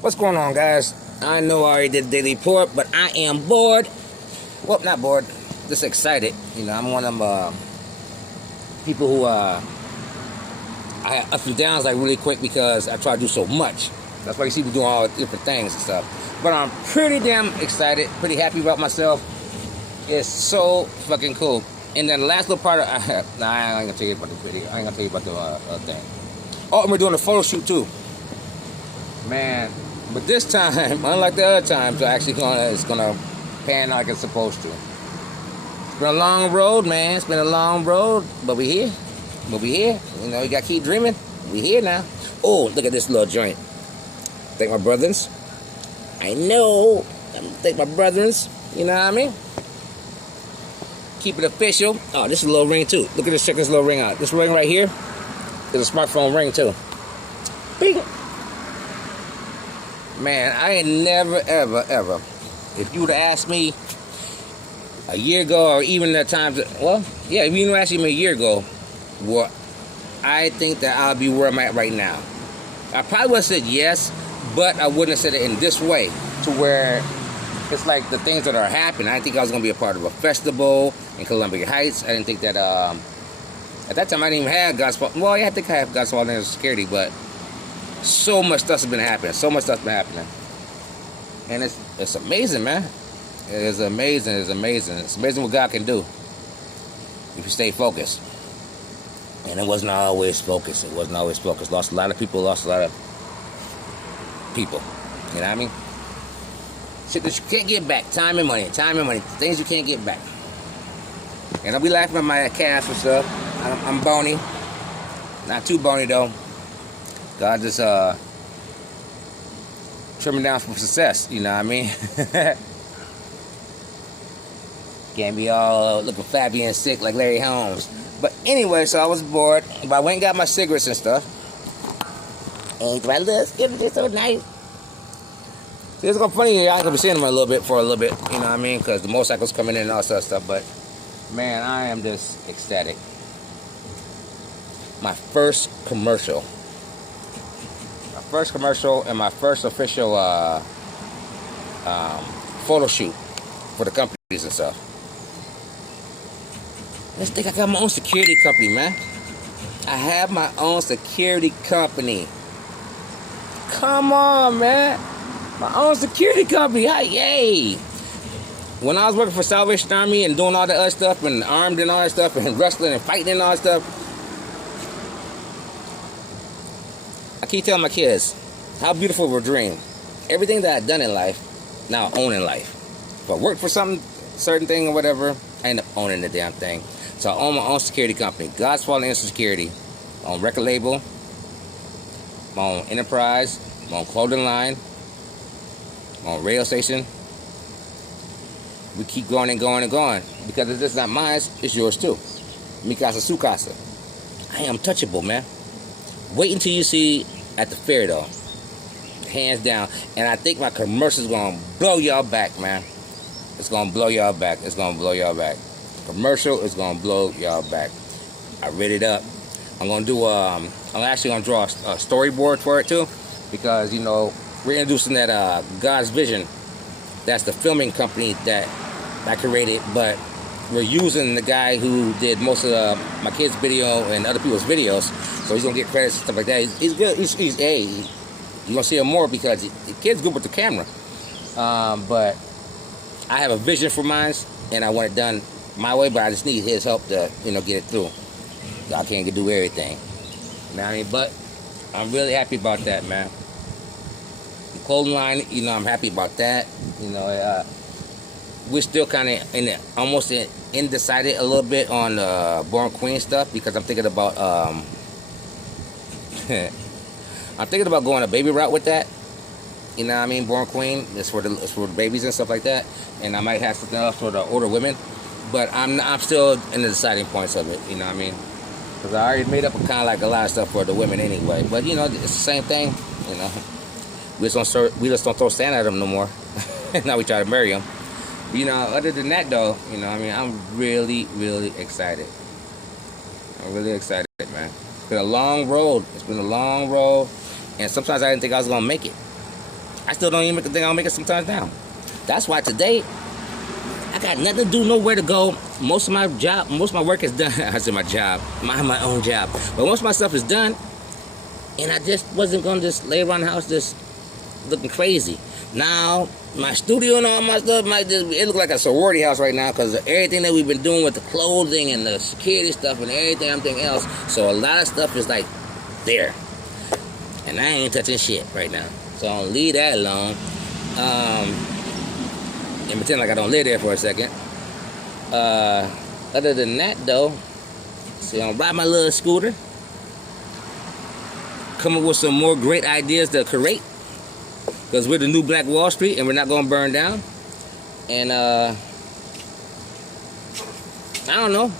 What's going on, guys? I know I already did the daily report, but I am bored. Well, not bored, just excited. You know, I'm one of them people who I have ups and downs like really quick because I try to do so much. That's why you see me doing all different things and stuff. But I'm pretty damn excited, pretty happy about myself. It's so fucking cool. And then the last little part, I ain't gonna tell you about the video. I ain't gonna tell you about the thing. Oh, and we're doing a photo shoot too. Man, but this time, unlike the other times, it's gonna pan like it's supposed to. It's been a long road, man. It's been a long road, but we here. You know, you gotta keep dreaming. We here now. Oh, look at this little joint. Thank my brothers. I know. Thank my brothers. You know what I mean? Keep it official. Oh, this is a little ring too. Look at this. Check this little ring out. This ring right here is a smartphone ring too. Bing. Man, I ain't never, ever, if you would have asked me a year ago, or even the times, well, yeah, if you asked me a year ago, well, I think that I'll be where I'm at right now. I probably would have said yes, but I wouldn't have said it in this way, to where it's like the things that are happening. I didn't think I was going to be a part of a festival in Columbia Heights. I didn't think that, at that time I didn't even have God's, well, yeah, I think I have God's National Security, but so much stuff's been happening. And it's amazing, man. It is amazing. It's amazing what God can do if you stay focused. And it wasn't always focused. Lost a lot of people. You know what I mean? Shit that you can't get back. Time and money. Things you can't get back. And I'll be laughing at my calves and stuff. I'm bony. Not too bony, though. God just trimming down for success, you know what I mean? Can't be all looking flabby and sick like Larry Holmes. But anyway, so I was bored, but I went and got my cigarettes and stuff. And my little cigarettes are so nice. See, it's gonna be funny, I could be seeing them for a little bit, you know what I mean? Because the motorcycles coming in and all that stuff, but man, I am just ecstatic. My first commercial and my first official photo shoot for the companies and stuff. Let's think I got my own security company, man. I have my own security company. Come on, man. My own security company. Yay. When I was working for Salvation Army and doing all that other stuff and armed and all that stuff and wrestling and fighting and all that stuff, I keep telling my kids how beautiful of a dream. Everything that I've done in life, now I own in life. If I work for some certain thing or whatever, I end up owning the damn thing. So I own my own security company, God's Fallen Instant Security. My own record label, my own enterprise, my own clothing line, my own radio station. We keep going and going and going. Because if it's not mine, it's yours too. Mi casa, su casa. I am touchable, man. Wait until you see at the fair, though. Hands down. And I think my commercial is going to blow y'all back, man. It's going to blow y'all back. Commercial is going to blow y'all back. I read it up. I'm going to do, I'm actually going to draw a storyboard for it, too. Because, you know, we're introducing that God's Vision. That's the filming company that I created. But we're using the guy who did most of my kids' video and other people's videos. So he's going to get credits and stuff like that. He's good. He's you're going to see him more because the kid's good with the camera. But I have a vision for mine, and I want it done my way, but I just need his help to, you know, get it through. I can't do everything. You know what I mean? But I'm really happy about that, man. The clothing line, you know, I'm happy about that. You know, we're still kind of almost undecided a little bit on the Born Queen stuff because I'm thinking about going a baby route with that. You know what I mean? Born Queen. It's for the babies and stuff like that. And I might have something else for the older women. But I'm still in the deciding points of it. You know what I mean? Because I already made up kind of like a lot of stuff for the women anyway. But you know, it's the same thing. You know, we just don't throw sand at them no more. Now we try to marry them. You know, other than that though, you know, I mean, I'm really, really excited. I'm really excited, man. It's been a long road. And sometimes I didn't think I was gonna make it. I still don't even think I'll make it sometimes now. That's why today, I got nothing to do, nowhere to go. Most of my work is done. I said my own job. But most of my stuff is done. And I just wasn't going to just lay around the house just looking crazy. Now, my studio and all my stuff, it look like a sorority house right now because of everything that we've been doing with the clothing and the security stuff and everything else. So a lot of stuff is like there. And I ain't touching shit right now. So I'll leave that alone. And pretend like I don't live there for a second. Other than that though, see, I'm ride my little scooter. Come up with some more great ideas to create. Because we're the new Black Wall Street and we're not going to burn down. And, I don't know.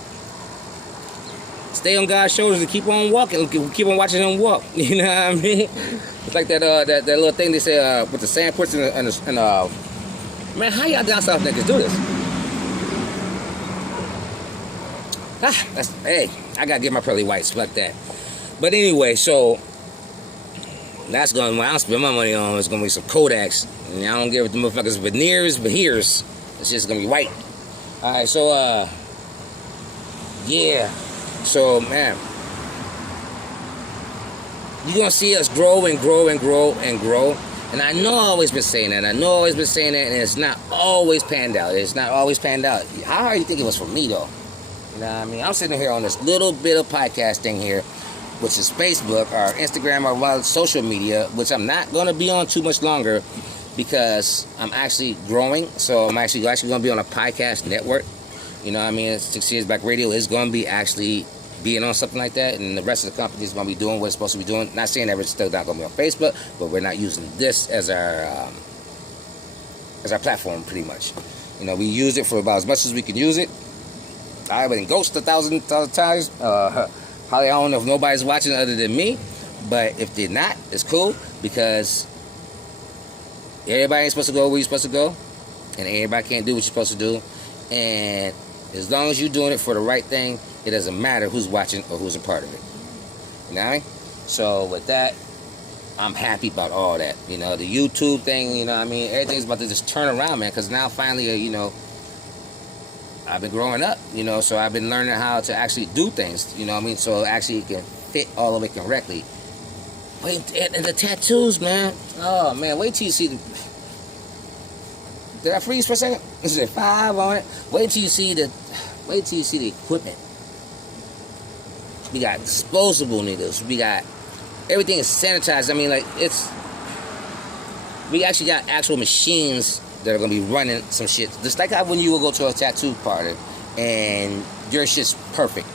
Stay on God's shoulders and keep on walking. Keep on watching him walk. You know what I mean? It's like that little thing they say with the sand puts in the man, how y'all down south niggas do this? Hey, I got to get my pearly whites. Fuck that. But anyway, so... That's going to, what I'll spend my money on is going to be some Kodaks. And I don't give the motherfuckers veneers, but here's. It's just going to be white. Alright, so, yeah. So, man. You're going to see us grow and grow and grow and grow. And I know I've always been saying that. And it's not always panned out. It's not always panned out. How hard do you think it was for me, though? You know what I mean? I'm sitting here on this little bit of podcast thing here, which is Facebook or Instagram or social media, which I'm not going to be on too much longer because I'm actually growing. So I'm actually going to be on a podcast network. You know what I mean? 6 Years Back Radio is going to be actually being on something like that, and the rest of the company is going to be doing what it's supposed to be doing. Not saying that we're still not going to be on Facebook, but we're not using this as our platform pretty much. You know, we use it for about as much as we can use it. I've been ghosted 1,000 times. Probably I don't know if nobody's watching other than me, but if they're not, it's cool because everybody ain't supposed to go where you're supposed to go, and everybody can't do what you're supposed to do. And as long as you're doing it for the right thing, it doesn't matter who's watching or who's a part of it. You know what I mean? So with that, I'm happy about all that. You know, the YouTube thing, you know what I mean? Everything's about to just turn around, man, because now finally, you know, I've been growing up, you know, so I've been learning how to actually do things, you know what I mean? So actually it can fit all of it correctly. Wait, and the tattoos, man. Oh, man, wait till you see the... Did I freeze for a second? Is it 5 on it? Wait till you see the equipment. We got disposable needles. We got... Everything is sanitized. I mean, like, it's... We actually got actual machines that are going to be running some shit. Just like how when you will go to a tattoo parlor and your shit's perfect.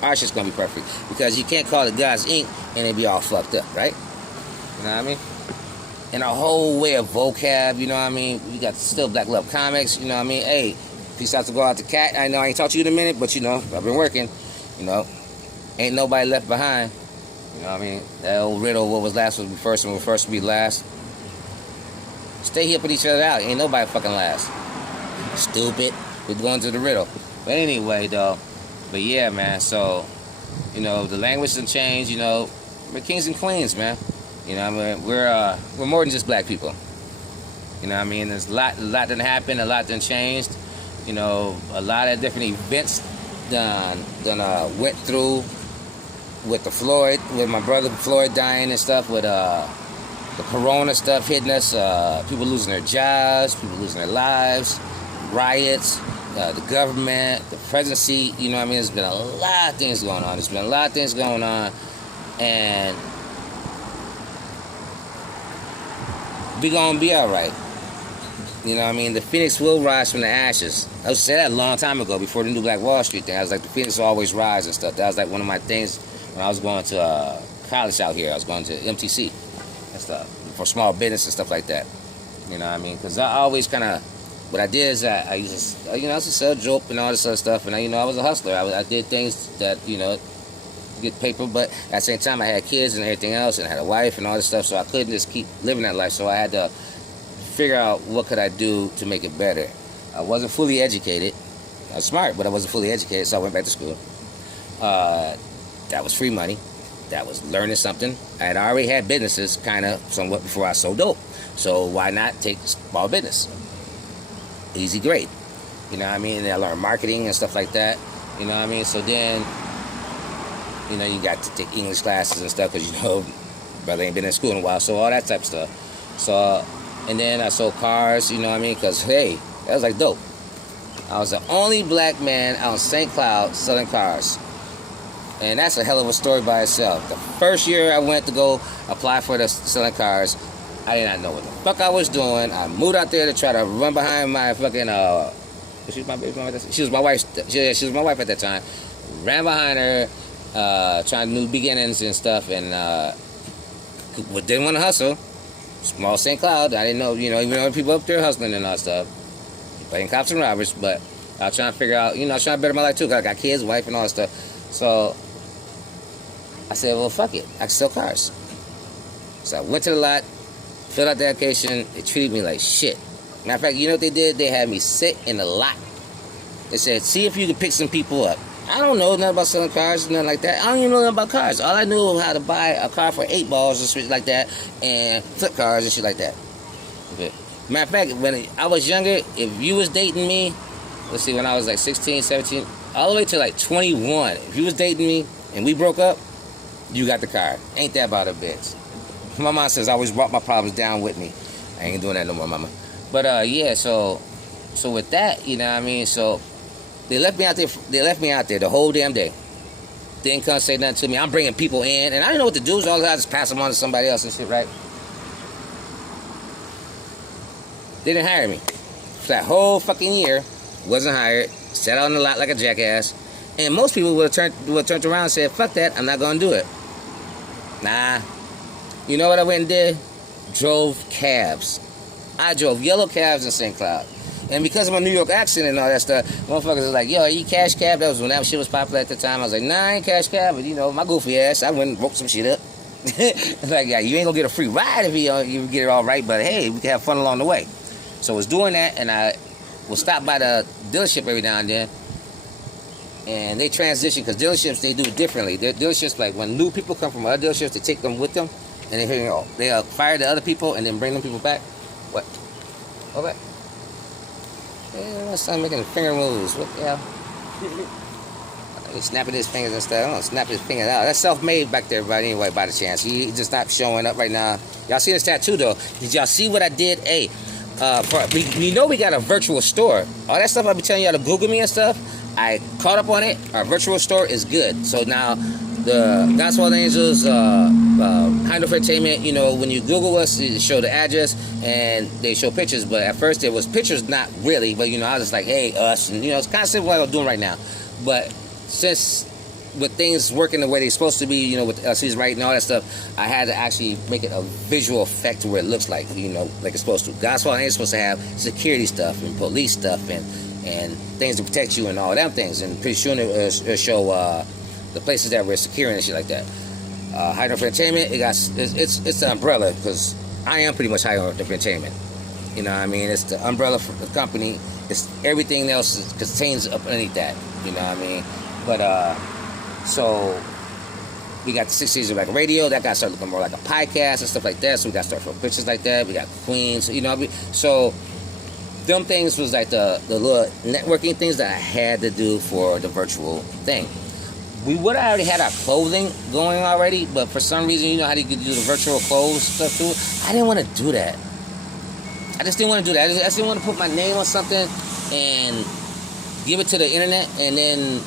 Our shit's going to be perfect. Because you can't call it God's ink and it be all fucked up, right? You know what I mean? And a whole way of vocab, you know what I mean? We got still Black Love Comics, you know what I mean? Hey, peace out to go out to Cat. I know I ain't talked to you in a minute, but you know, I've been working. You know, ain't nobody left behind. You know what I mean? That old riddle, what was last will be first and what first will be last. Stay here, put each other out. Ain't nobody fucking last. Stupid. We're going to the riddle. But anyway, though. But yeah, man. So, you know, the language done changed. You know, we're kings and queens, man. You know what I mean? We're more than just black people. You know what I mean? There's a lot done happened. A lot done changed. You know, a lot of different events done went through with with my brother Floyd dying and stuff, with the corona stuff hitting us, people losing their jobs, people losing their lives, riots, the government, the presidency, you know what I mean? There's been a lot of things going on. And we gonna be alright. You know what I mean? The phoenix will rise from the ashes. I was saying that a long time ago, before the new Black Wall Street thing. I was like, the phoenix will always rise and stuff. That was like one of my things when I was going to college out here. I was going to MTC and stuff for small business and stuff like that. You know what I mean? Because I always kind of, what I did is I used to, you know, I used to sell dope and all this other stuff. And I was a hustler. I did things that, you know, get paper, but at the same time I had kids and everything else, and I had a wife and all this stuff, so I couldn't just keep living that life. So I had to figure out what could I do to make it better. I wasn't fully educated. I was smart, but I wasn't fully educated, so I went back to school. That was free money. that was learning something. I had already had businesses kind of somewhat before I sold dope. So why not take small business? Easy grade. You know what I mean? And I learned marketing and stuff like that. You know what I mean? So then, you know, you got to take English classes and stuff because, you know, brother ain't been in school in a while. So all that type of stuff. So, and then I sold cars, you know what I mean? Because, hey, that was like dope. I was the only black man out in St. Cloud selling cars. And that's a hell of a story by itself. The first year I went to go apply for the selling cars, I did not know what the fuck I was doing. I moved out there to try to run behind my fucking, she was my baby mama. She was my wife. She was my wife at that time. Ran behind her, trying new beginnings and stuff, and didn't want to hustle. Small St. Cloud. I didn't know, you know, even though people up there hustling and all stuff, playing cops and robbers. But I was trying to figure out, you know, I was trying to better my life too. Cause I got kids, wife, and all that stuff. So I said, well, fuck it. I can sell cars. So I went to the lot, filled out the application. They treated me like shit. Matter of fact, you know what they did? They had me sit in the lot. They said, see if you can pick some people up. I don't know nothing about selling cars, nothing like that. I don't even know nothing about cars. All I knew was how to buy a car for $8 and shit like that, and flip cars and shit like that. Okay. Matter of fact, when I was younger, if you was dating me, let's see, when I was like 16, 17, all the way to like 21, if you was dating me and we broke up, you got the car. Ain't that about a bitch? My mom says I always brought my problems down with me. I ain't doing that no more, mama. But yeah, so with that, you know what I mean? So they left me out there. They left me out there the whole damn day. They didn't come say nothing to me. I'm bringing people in, and I didn't know what to do. So all I just pass them on to somebody else and shit, right? They didn't hire me. For that whole fucking year, wasn't hired. Sat out on the lot like a jackass. And most people would have turned around and said, fuck that, I'm not going to do it. Nah. You know what I went and did? Drove cabs. I drove yellow cabs in St. Cloud. And because of my New York accent and all that stuff, motherfuckers was like, yo, are you cash cab? That was when that shit was popular at the time. I was like, nah, I ain't cash cab. But, you know, my goofy ass, I went and broke some shit up. Like, yeah, you ain't going to get a free ride if you get it all right. But, hey, we can have fun along the way. So I was doing that, and I would stop by the dealership every now and then. And they transition, because dealerships, they do it differently. Dealerships, like when new people come from other dealerships, they take them with them. And they fire the other people and then bring them people back. What? Okay. Yeah, my son making finger moves. What the hell? He's snapping his fingers and stuff. I don't snap his fingers out. That's self-made back there, but anyway, by the chance. He just not showing up right now. Y'all see this tattoo, though? Did y'all see what I did? Hey, we know we got a virtual store. All that stuff I be telling y'all to Google me and stuff, I caught up on it. Our virtual store is good. So now, the Gospel Angels, Heinrich Entertainment, you know, when you Google us, they show the address and they show pictures. But at first, there was pictures, not really. But, you know, I was just like, hey, us. And, you know, it's kind of similar to what I'm doing right now. But since with things working the way they're supposed to be, you know, with LC's right and all that stuff, I had to actually make it a visual effect to where it looks like, you know, like it's supposed to. Gospel ain't supposed to have security stuff and police stuff and things to protect you and all them things. And pretty soon it'll show the places that we're securing and shit like that. High Enough Entertainment, it's the umbrella, because I am pretty much High Enough Entertainment. You know what I mean? It's the umbrella for the company. It's everything else contains underneath that. You know what I mean? But so we got the 6 Seasons of Black Radio. That got started looking more like a podcast and stuff like that. So we got to start from pictures like that. We got Queens. You know what I mean? So them things was like the little networking things that I had to do for the virtual thing. We would have already had our clothing going already, but for some reason, you know how you could do the virtual clothes stuff too? I didn't want to do that. I just didn't want to do that. I just didn't want to put my name on something and give it to the internet, and then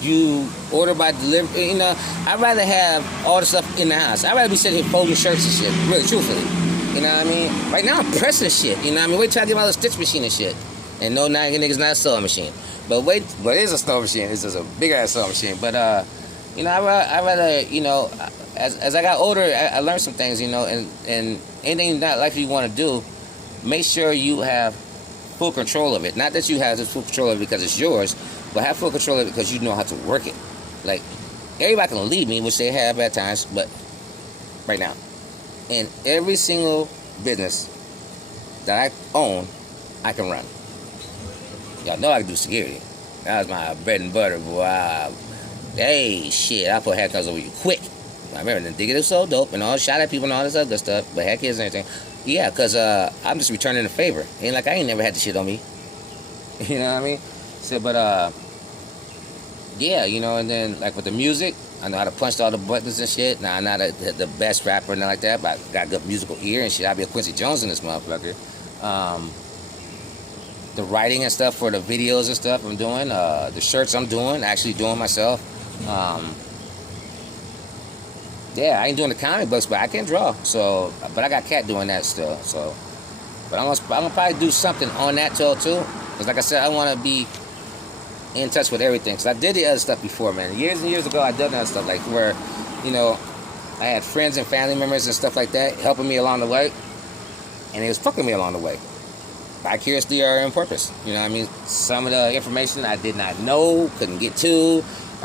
you order by delivery. You know, I'd rather have all the stuff in the house. I'd rather be sitting here folding shirts and shit, really, truthfully. You know what I mean? Right now, I'm pressing shit. You know what I mean? Wait till I get my little stitch machine and shit. And no, now niggas not a sewing machine. But it is a sewing machine. It's just a big ass sewing machine. But you know, I rather, you know, as I got older, I learned some things, you know, and anything in that life you want to do, make sure you have full control of it. Not that you have this full control of it because it's yours, but have full control of it because you know how to work it. Like, everybody can lead me, which they have at times, but right now, in every single business that I own, I can run. Y'all know I can do security. That was my bread and butter, boy. Hey, shit, I put haircuts over you quick. I remember the Digger was so dope and all shot at people and all this other stuff, but haircuts and everything. Yeah, because I'm just returning the favor. Ain't like I ain't never had the shit on me. You know what I mean? So, but, yeah, you know, and then, like, with the music, I know how to punch all the buttons and shit. Now, I'm not the best rapper and like that, but I got good musical ear and shit. I'll be a Quincy Jones in this motherfucker. The writing and stuff for the videos and stuff I'm doing, the shirts I'm doing, actually doing myself. Yeah, I ain't doing the comic books, but I can draw. So, but I got Cat doing that still. So, but I'm gonna probably do something on that too. Cause like I said, I want to be in touch with everything. Cause I did the other stuff before, man. Years and years ago, I did that stuff like where, you know, I had friends and family members and stuff like that helping me along the way, and it was fucking me along the way, vicariously or on purpose. You know what I mean? Some of the information I did not know, couldn't get to.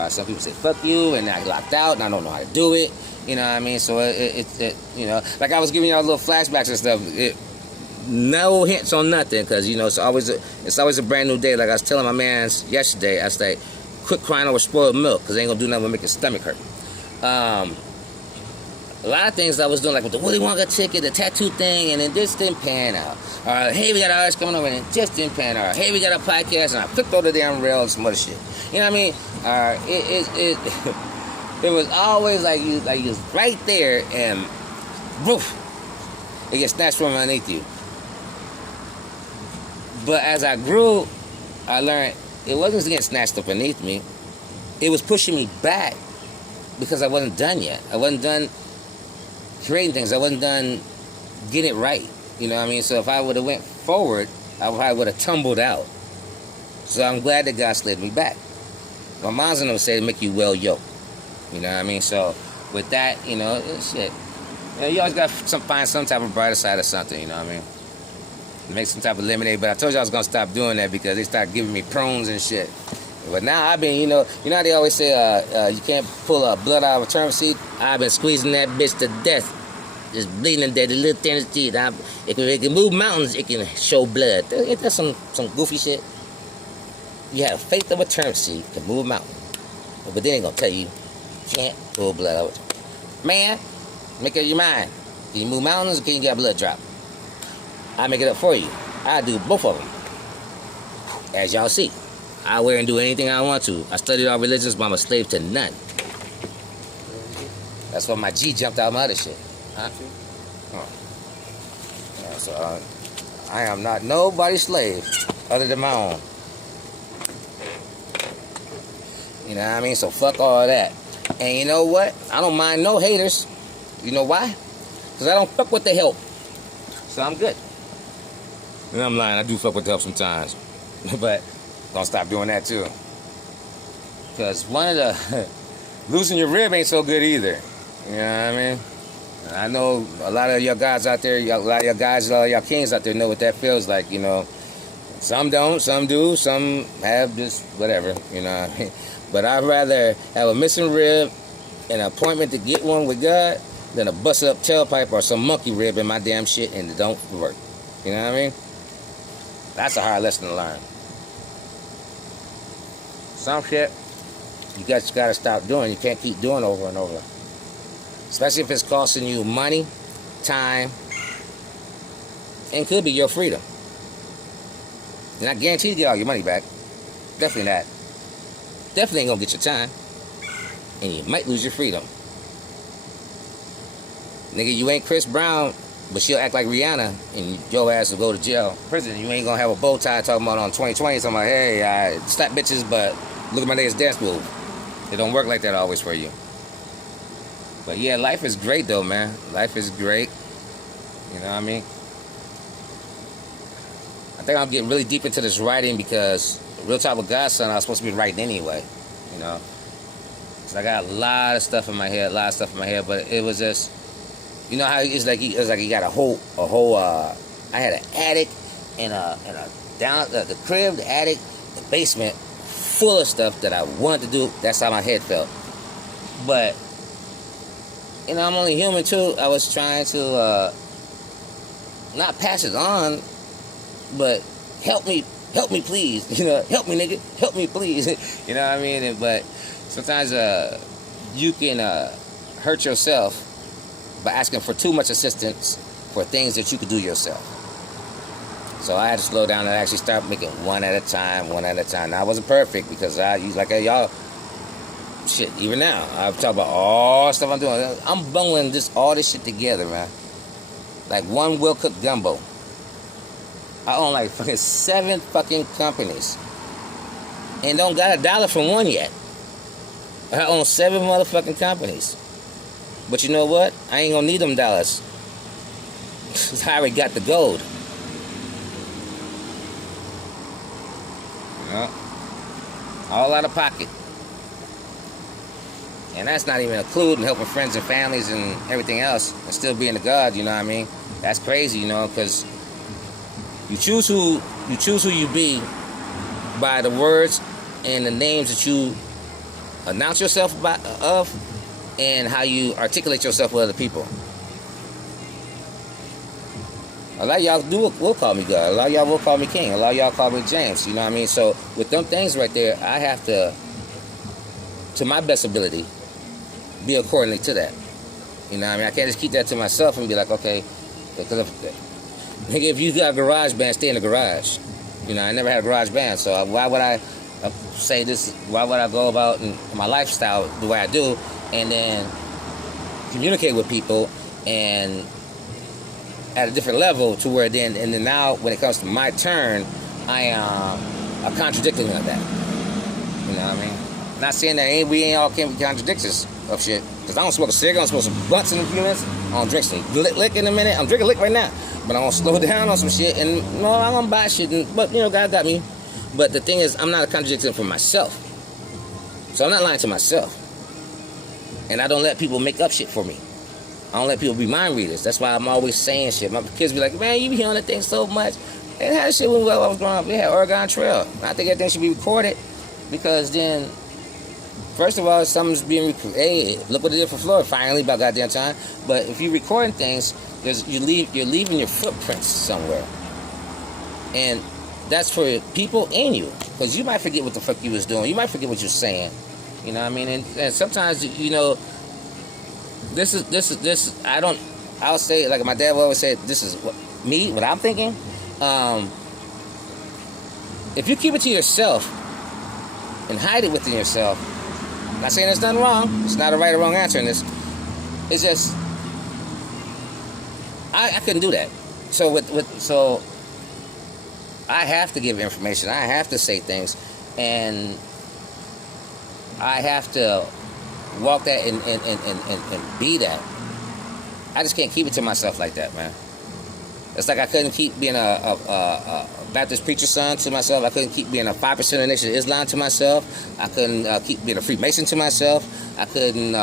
Some people say fuck you, and I locked out, and I don't know how to do it. You know what I mean? So it you know, like I was giving y'all little flashbacks and stuff. No hints on nothing, because you know it's always a brand new day. Like I was telling my mans yesterday, I said, quit crying over spoiled milk, because it ain't gonna do nothing but make your stomach hurt. A lot of things I was doing, like with the Willy Wonka ticket, the tattoo thing, and it just didn't pan out. Hey, we got an artist coming over, and it just didn't pan out. Hey, we got a podcast, and I flipped over the damn rail and some other shit. You know what I mean? It was always like you was right there, and woof, it gets snatched from underneath you. But as I grew, I learned it wasn't getting snatched up beneath me. It was pushing me back because I wasn't done yet. I wasn't done creating things. I wasn't done getting it right. You know what I mean? So if I would have went forward, I probably would have tumbled out. So I'm glad that God slid me back. My mom's gonna say to make you well yoked. You know what I mean? So with that, you know, shit. You know, you always gotta find some type of brighter side of something. You know what I mean? Make some type of lemonade. But I told you I was gonna stop doing that because they started giving me prunes and shit. But now I've been, you know how they always say you can't pull blood out of a turnip seed. I've been squeezing that bitch to death. Just bleeding dead, the little thin seed. It can move mountains. It can show blood. Ain't that some goofy shit? You have faith of a turnip seed can move a mountain, but they ain't gonna tell you can't pull blood out. Man, make up your mind. Can you move mountains or can you get a blood drop? I make it up for you. I do both of them. As y'all see, I wear and do anything I want to. I studied all religions, but I'm a slave to none. That's why my G jumped out of my other shit. Huh? Oh. Yeah, so I am not nobody's slave other than my own. You know what I mean? So fuck all that. And you know what? I don't mind no haters. You know why? Because I don't fuck with the help. So I'm good. And I'm lying. I do fuck with the help sometimes. But don't stop doing that too. Because one of the... losing your rib ain't so good either. You know what I mean? I know a lot of y'all guys out there, a lot of y'all guys, a lot of y'all kings out there know what that feels like, you know. Some don't, some do, some have just whatever, you know what I mean? But I'd rather have a missing rib and an appointment to get one with God than a busted up tailpipe or some monkey rib in my damn shit and it don't work. You know what I mean? That's a hard lesson to learn. Some shit you guys gotta stop doing. You can't keep doing over and over. Especially if it's costing you money, time, and could be your freedom. You're not guaranteed to get all your money back. Definitely not. Definitely ain't gonna get your time. And you might lose your freedom. Nigga, you ain't Chris Brown, but she'll act like Rihanna, and your ass will go to jail. Prison, you ain't gonna have a bow tie talking about on 2020, talking about, hey, I slap bitches, but look at my latest dance move. It don't work like that always for you. But yeah, life is great though, man. Life is great. You know what I mean? I think I'm getting really deep into this writing because Real Talk with Godson, I was supposed to be writing anyway. You know? So I got a lot of stuff in my head, but it was just, you know how it's like you got a whole I had an attic and a down the crib, the attic, the basement full of stuff that I wanted to do. That's how my head felt. But you know, I'm only human too. I was trying to not pass it on, but help me please. You know, help me, nigga, help me please. You know what I mean? But Sometimes you can hurt yourself by asking for too much assistance for things that you could do yourself. So I had to slow down and actually start making one at a time. Now, I wasn't perfect because y'all, shit, even now, I'm talking about all the stuff I'm doing. I'm bungling all this shit together, man. Like one well-cooked gumbo. I own like fucking 7 fucking companies. And don't got $1 from one yet. I own 7 motherfucking companies. But you know what? I ain't gonna need them dollars. I already got the gold. All out of pocket. And that's not even including helping friends and families and everything else and still being a God, you know what I mean? That's crazy, you know, because you choose who you be by the words and the names that you announce yourself of and how you articulate yourself with other people. A lot of y'all will call me God. A lot of y'all will call me King. A lot of y'all call me James. You know what I mean? So with them things right there, I have to my best ability, be accordingly to that. You know what I mean? I can't just keep that to myself and be like, okay, because if you got a garage band, stay in the garage. You know, I never had a garage band, so why would I say this? Why would I go about in my lifestyle the way I do and then communicate with people and at a different level to where then now when it comes to my turn, I am contradicting of that. You know what I mean? Not saying that we ain't all can't be contradictions of shit. Because I don't smoke a cigarette, I'm smoke some blunts in a few minutes. I'm gonna drink some lick in a minute. I'm drinking lick right now. But I'm gonna slow down on some shit and no, I'm gonna buy shit. But you know, God got me. But the thing is, I'm not a contradiction for myself. So I'm not lying to myself. And I don't let people make up shit for me. I don't let people be mind readers. That's why I'm always saying shit. My kids be like, man, you be hearing that thing so much. They had shit when I was growing up. They had Oregon Trail. I think everything should be recorded because then, first of all, something's being recorded. Hey, look what it did for Florida finally about goddamn time. But if you're recording things, you're leaving your footprints somewhere. And that's for people and you. Because you might forget what the fuck you was doing. You might forget what you're saying. You know what I mean? And sometimes, you know, I'll say, like my dad would always say, this is what I'm thinking. If you keep it to yourself and hide it within yourself, I'm not saying there's nothing wrong. It's not a right or wrong answer in this. It's just, I couldn't do that. So I have to give information. I have to say things. And I have to walk that and be that. I just can't keep it to myself like that, man. It's like I couldn't keep being a Baptist preacher's son to myself. I couldn't keep being a 5% of the Nation of Islam to myself. I couldn't keep being a Freemason to myself. I couldn't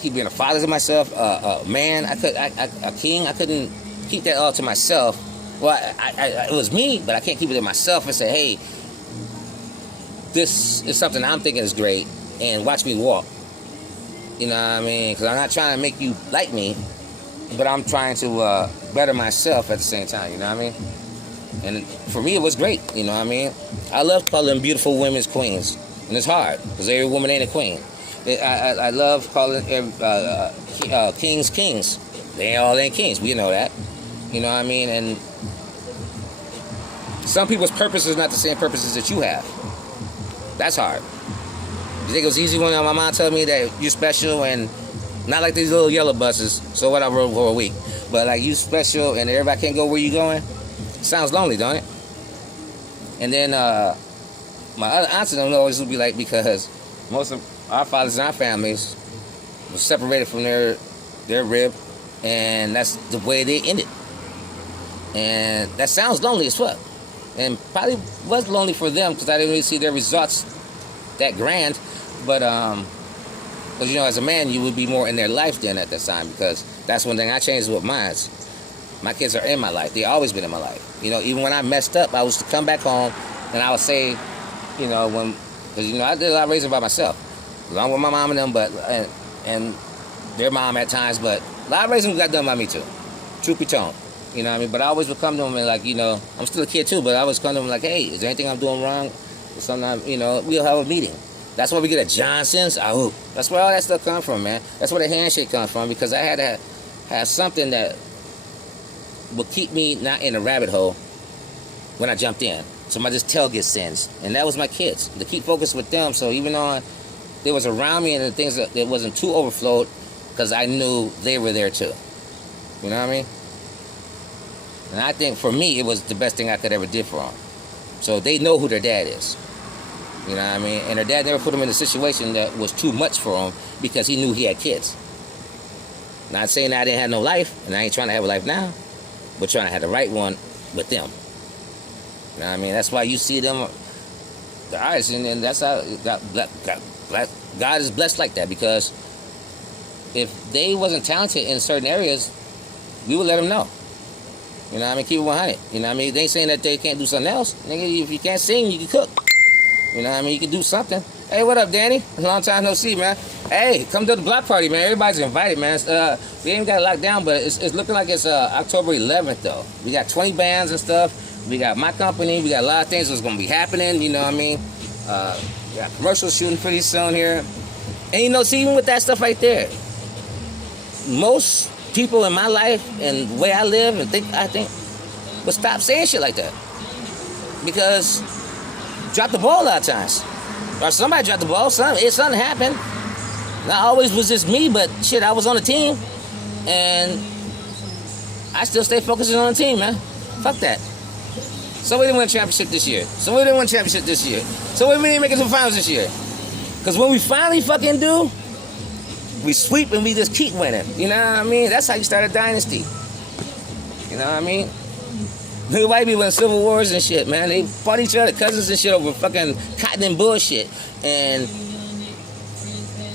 keep being a father to myself. A man, a king. I couldn't keep that all to myself. Well, it was me, but I can't keep it to myself and say, hey, this is something I'm thinking is great, and watch me walk. You know what I mean? Because I'm not trying to make you like me, but I'm trying to better myself at the same time, you know what I mean? And for me, it was great, you know what I mean? I love calling beautiful women's queens, and it's hard, because every woman ain't a queen. I love calling kings kings. They all ain't kings, we know that. You know what I mean? And some people's purpose is not the same purposes that you have. That's hard. You think it was easy when my mom told me that you're special and not like these little yellow buses, so what I rode for a week. But like you special and everybody can't go where you going? Sounds lonely, don't it? And then my other aunts don't always would be like, because most of our fathers and our families were separated from their rib, and that's the way they ended. And that sounds lonely as fuck. And probably was lonely for them because I didn't really see their results that grand. But, because, you know, as a man, you would be more in their life then at that time, because that's one thing I changed with mine. My kids are in my life. They've always been in my life. You know, even when I messed up, I was to come back home and I would say, you know, because, you know, I did a lot of raising by myself, along with my mom and them, but, and their mom at times, but a lot of raising got done by me too. Truth be told. You know what I mean? But I always would come to them and like, you know, I'm still a kid too, but I always come to them like, hey, is there anything I'm doing wrong? Or sometimes, you know, we'll have a meeting. That's where we get a Johnson's. Oh, that's where all that stuff comes from, man. That's where the handshake comes from, because I had to have something that would keep me not in a rabbit hole when I jumped in. So my just tail gets singed. And that was my kids. To keep focused with them. So even though they was around me and the things that it wasn't too overflowed, because I knew they were there too. You know what I mean? And I think for me, it was the best thing I could ever did for them. So they know who their dad is. You know what I mean? And their dad never put them in a situation that was too much for him, because he knew he had kids. Not saying that I didn't have no life, and I ain't trying to have a life now, but trying to have the right one with them. You know what I mean? That's why you see them, the artists, and that's how God is blessed like that, because if they wasn't talented in certain areas, we would let them know. You know what I mean? Keep it 100. You know what I mean? They ain't saying that they can't do something else. Nigga, if you can't sing, you can cook. You know what I mean? You can do something. Hey, what up, Danny? Long time no see, man. Hey, come to the block party, man. Everybody's invited, man. We ain't got it locked down, but it's looking like it's October 11th, though. We got 20 bands and stuff. We got my company. We got a lot of things that's going to be happening. You know what I mean? We got commercials shooting pretty soon here. And, you know, see, even with that stuff right there, most people in my life and the way I live and I think would stop saying shit like that, because drop the ball a lot of times, or somebody dropped the ball. Something happened. Not always was just me, but shit, I was on the team, and I still stay focused on the team, man. Fuck that. Somebody didn't win a championship this year. Somebody didn't win a championship this year. Somebody didn't make it to the finals this year. Because when we finally fucking do, we sweep and we just keep winning. You know what I mean? That's how you start a dynasty. You know what I mean? The white people in civil wars and shit, man. They fought each other, cousins and shit, over fucking cotton and bullshit. And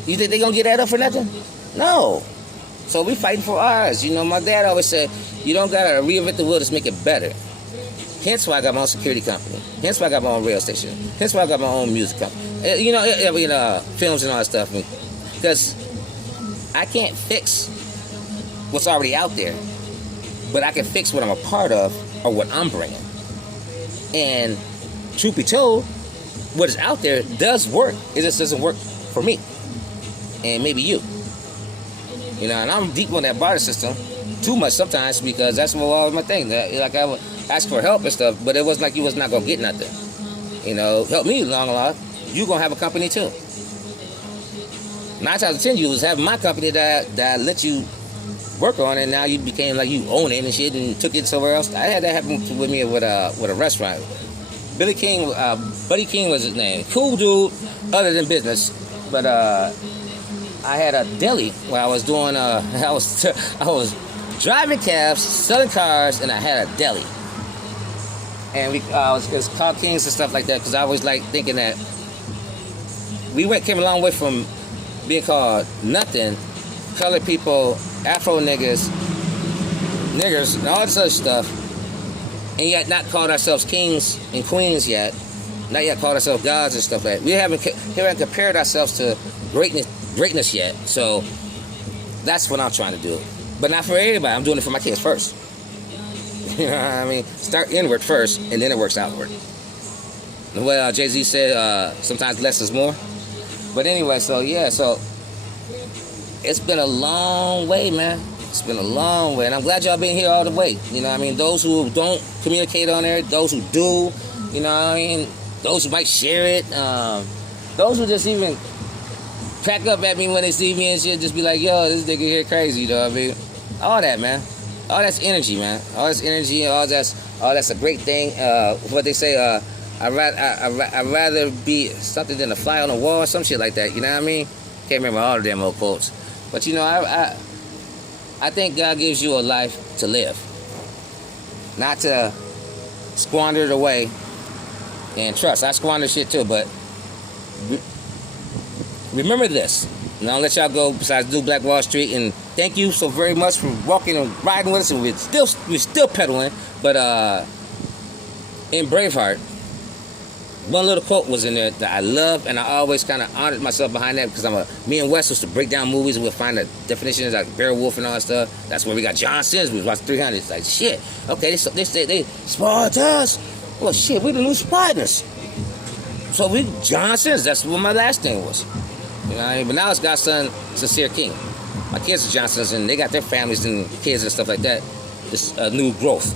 you think they gonna get that up for nothing? No. So we fighting for ours. You know, my dad always said, you don't gotta reinvent the wheel, just make it better. Hence why I got my own security company. Hence why I got my own radio station. Hence why I got my own music company. You know, films and all that stuff. Because I can't fix what's already out there, but I can fix what I'm a part of or what I'm bringing. And truth be told, what is out there does work. It just doesn't work for me and maybe you. You know, and I'm deep on that barter system too much sometimes, because that's what was my thing. Like, I would ask for help and stuff, but it wasn't like you was not gonna get nothing. You know, help me long enough, you gonna have a company too. 9 times out of 10, you was having my company that I let you work on, and now you became like you own it and shit and took it somewhere else. I had that happen with me with a restaurant. Buddy King was his name. Cool dude, other than business, but I had a deli where I was doing I was driving cabs, selling cars, and I had a deli. And it's called Kings and stuff like that, because I always like thinking that came a long way from being called nothing, colored people, Afro niggers, and all this other stuff, and yet not called ourselves kings and queens yet, not yet called ourselves gods and stuff like that. We haven't compared ourselves to greatness yet. So that's what I'm trying to do, but not for everybody. I'm doing it for my kids first. You know what I mean? Start inward first, and then it works outward. The way Jay-Z said, sometimes less is more. But anyway, so it's been a long way, man. It's been a long way, and I'm glad y'all been here all the way. You know what I mean? Those who don't communicate on there, those who do, you know what I mean? Those who might share it, those who just even crack up at me when they see me and shit, just be like, yo, this nigga here crazy, you know what I mean? All that, man. All that's energy, man. All that's energy, all that's a great thing. What they say, I'd rather be something than a fly on the wall or some shit like that, you know what I mean? Can't remember all of them old quotes. But, you know, I think God gives you a life to live. Not to squander it away. And trust, I squander shit too, but remember this. And I'll let y'all go besides do Black Wall Street. And thank you so very much for walking and riding with us. And we're still pedaling. But in Braveheart, one little quote was in there that I love, and I always kind of honored myself behind that, because me and Wes used to break down movies, and we'll find the definitions like Beowulf and all that stuff. That's where we got John Sims. We watched 300. It's like, shit. Okay, they Spartans. Well, shit, we the new Spartans. So we Johnsons. That's what my last name was. You know what I mean? But now it's Godson Sincere King. My kids are Johnsons, and they got their families and kids and stuff like that. It's a new growth,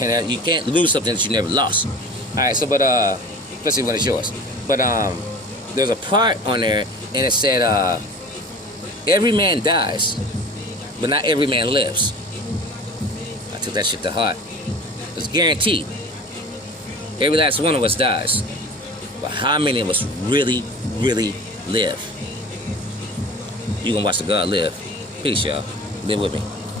and you can't lose something that you never lost. All right. So, but especially when it's yours. But there's a part on there, and it said, "Every man dies, but not every man lives." I took that shit to heart. It's guaranteed. Every last one of us dies. But how many of us really, really live? You gonna watch the God live. Peace, y'all. Live with me.